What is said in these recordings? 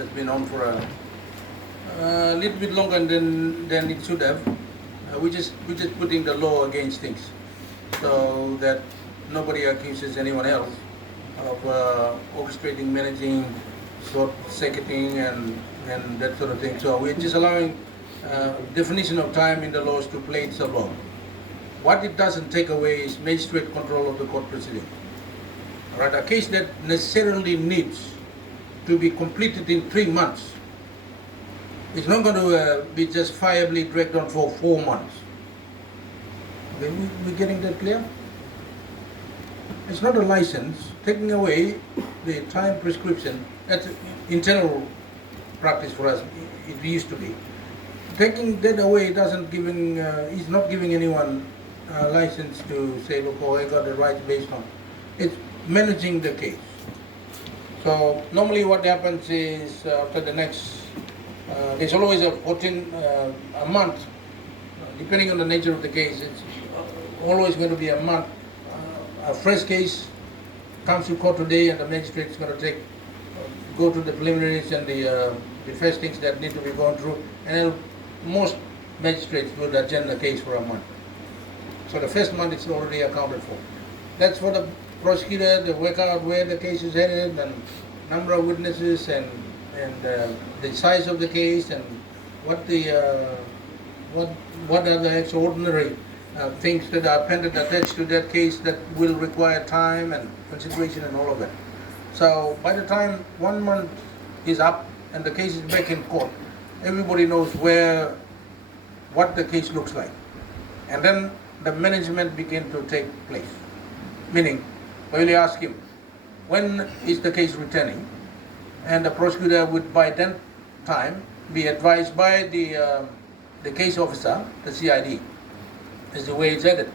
has been on for a little bit longer than it should have. We're just putting the law against things so that nobody accuses anyone else of orchestrating, managing, short-circuiting, and that sort of thing. So we're just allowing definition of time in the laws to play its role. What it doesn't take away is magistrate control of the court proceeding. Right, a case that necessarily needs to be completed in 3 months is not going to be justifiably dragged on for 4 months. Okay, we getting that clear? It's not a license. Taking away the time prescription, that's internal practice for us. It used to be. Taking that away doesn't giving is not giving anyone a license to say, look, oh, I got the rights based on. It's managing the case. So normally what happens is after the next, there's always a 14 a month, depending on the nature of the case. It's always going to be a month. A fresh case comes to court today, and the magistrate is going to go to the preliminaries and the first things that need to be gone through, and then most magistrates will adjourn the case for a month. So the first month is already accounted for. That's for the prosecutor to work out where the case is headed, and number of witnesses, and the size of the case, and what are the extraordinary things that are appended attached to that case that will require time and consideration and all of that. So by the time 1 month is up and the case is back in court, everybody knows what the case looks like, and then the management begin to take place. Meaning, we will ask him, when is the case returning? And the prosecutor would by that time be advised by the case officer, the CID, is the way it's headed.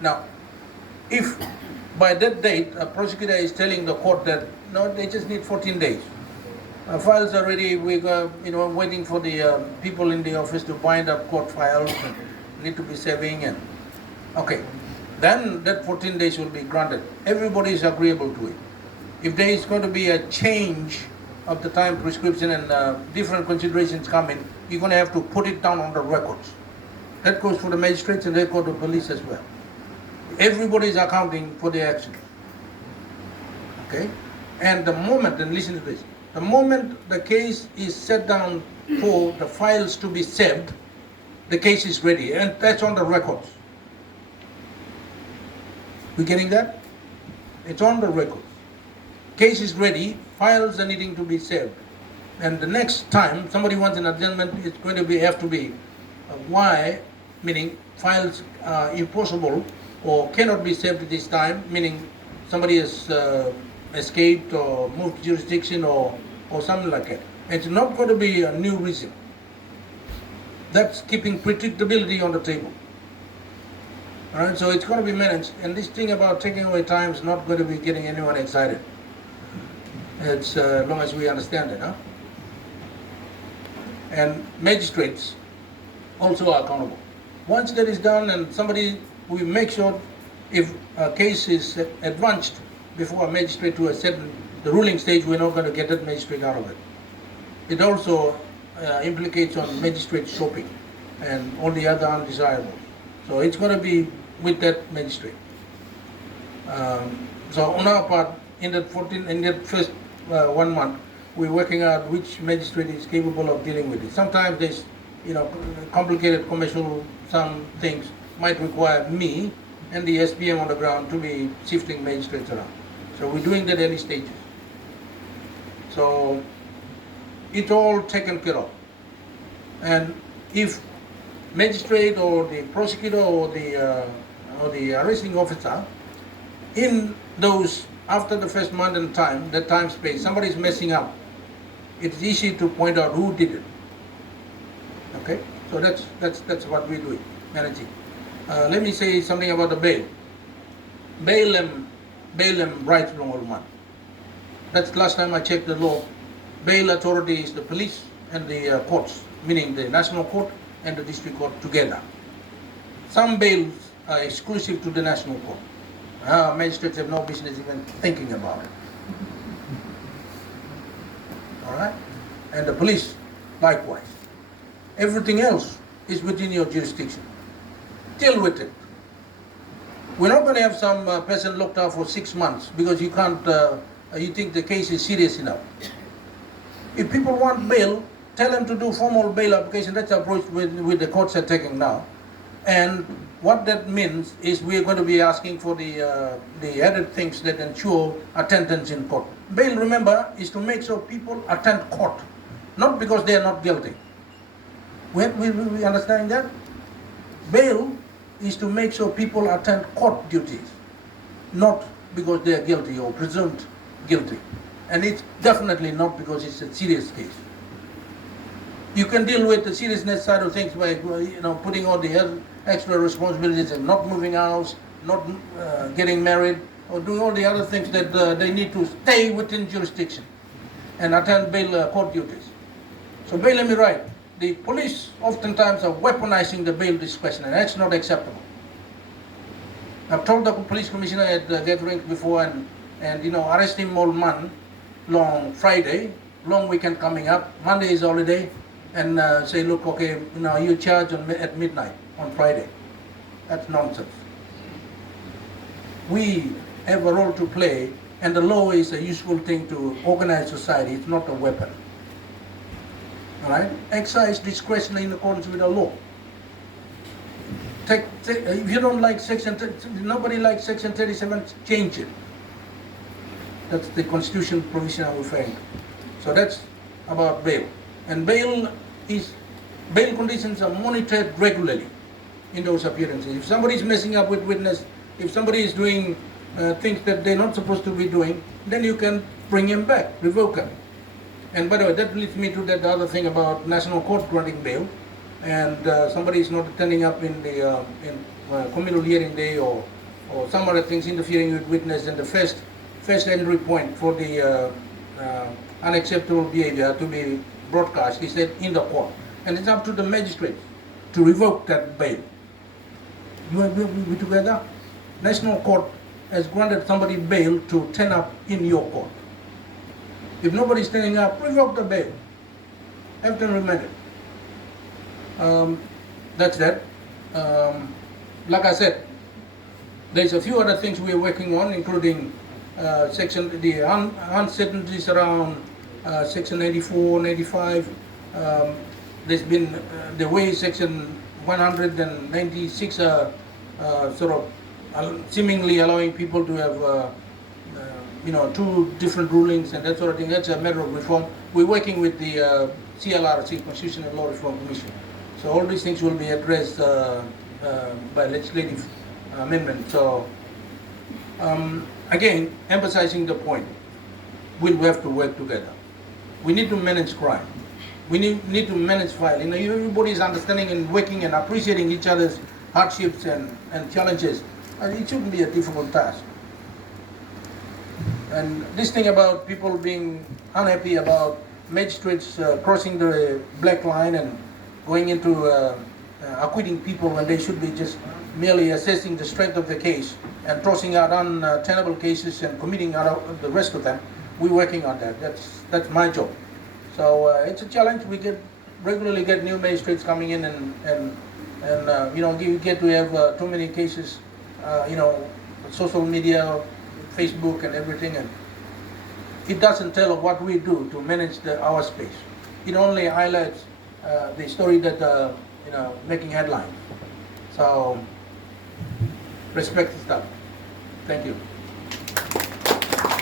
Now, if by that date a prosecutor is telling the court that no, they just need 14 days. Files are ready. We're waiting for the people in the office to bind up court files and need to be saving, and okay, then that 14 days will be granted. Everybody is agreeable to it. If there is going to be a change of the time prescription and different considerations come in, you're going to have to put it down on the records. That goes for the magistrates and that goes to the police as well. Everybody is accounting for the actions. Okay? And the moment, and listen to this, the moment the case is set down for the files to be saved, the case is ready, and that's on the records. We getting that? It's on the records. Case is ready, files are needing to be saved. And the next time somebody wants an adjournment, it's going to have to be why, meaning files are impossible or cannot be saved at this time, meaning somebody has escaped or moved jurisdiction or something like that. It's not going to be a new reason. That's keeping predictability on the table. All right, so it's going to be managed, and this thing about taking away time is not going to be getting anyone excited. It's as long as we understand it, huh? And magistrates also are accountable. Once that is done, and we make sure if a case is advanced before a magistrate to a certain the ruling stage, we're not going to get that magistrate out of it. It also implicates on magistrate shopping and all the other undesirables. So it's going to be with that magistrate. So on our part, in that first 1 month, we're working out which magistrate is capable of dealing with it. Sometimes there's, complicated commercial, some things might require me and the SPM on the ground to be shifting magistrates around. So we're doing that early stages. So it's all taken care of. And if magistrate or the prosecutor or the arresting officer, in those after the first month and time, that time space, somebody is messing up, it's easy to point out who did it. Okay, so that's what we're doing, managing. Let me say something about the bail. Bail and rights from all month. That's last time I checked the law. Bail authority is the police and the courts, meaning the national court and the district court together. Some bails are exclusive to the national court. Magistrates have no business even thinking about it. All right? and the police likewise. Everything else is within your jurisdiction. Deal with it. We're not going to have some person locked up for 6 months because you can't, you think the case is serious enough. If people want bail, tell them to do formal bail application. That's the approach with the courts are taking now. And what that means is we're going to be asking for the added things that ensure attendance in court. Bail, remember, is to make sure people attend court, not because they are not guilty. We understand that? Bail is to make sure people attend court duties, not because they are guilty or presumed guilty. And it's definitely not because it's a serious case. You can deal with the seriousness side of things by putting all the extra responsibilities and not moving house, not getting married, or doing all the other things that they need to stay within jurisdiction and attend bail court duties. So bail, let me right. The police oftentimes are weaponizing the bail discretion, and that's not acceptable. I've told the police commissioner at the gathering before, and arrest him all month long Friday, long weekend coming up. Monday is holiday, and say, look, okay, you charge at midnight on Friday. That's nonsense. We have a role to play, and the law is a useful thing to organize society. It's not a weapon. All right? Exercise discretion in accordance with the law. If you don't like nobody likes Section 37, change it. That's the Constitution provision I'm referring to. So that's about bail. And bail conditions are monitored regularly in those appearances. If somebody is messing up with witness, if somebody is doing things that they're not supposed to be doing, then you can bring him back, revoke him. And by the way, that leads me to that other thing about national court granting bail, and somebody is not attending up in the communal hearing day or some other things, interfering with witness, and the first entry point for the unacceptable behavior to be broadcast is that in the court. And it's up to the magistrate to revoke that bail. We together? National court has granted somebody bail to turn up in your court. If nobody's turning up, revoke the bail. Have them remanded. That's that. Like I said, there's a few other things we're working on, including the uncertainties around Section 94, 95. There's been the way Section 196 sort of seemingly allowing people to have two different rulings and that sort of thing. That's a matter of reform. We're working with the CLRC, Constitution and Law Reform Commission. So all these things will be addressed by legislative amendment. So again, emphasizing the point, we'll have to work together. We need to manage crime. We need to manage violence. Everybody is understanding and working and appreciating each other's hardships and challenges. It shouldn't be a difficult task. And this thing about people being unhappy about magistrates crossing the black line and going into acquitting people when they should be just merely assessing the strength of the case and tossing out untenable cases and committing out the rest of them, we're working on that. That's my job. So it's a challenge. We regularly get new magistrates coming in and you get to have too many cases, social media, Facebook and everything, and it doesn't tell what we do to manage our space. It only highlights the story that making headlines. So respect the stuff. Thank you.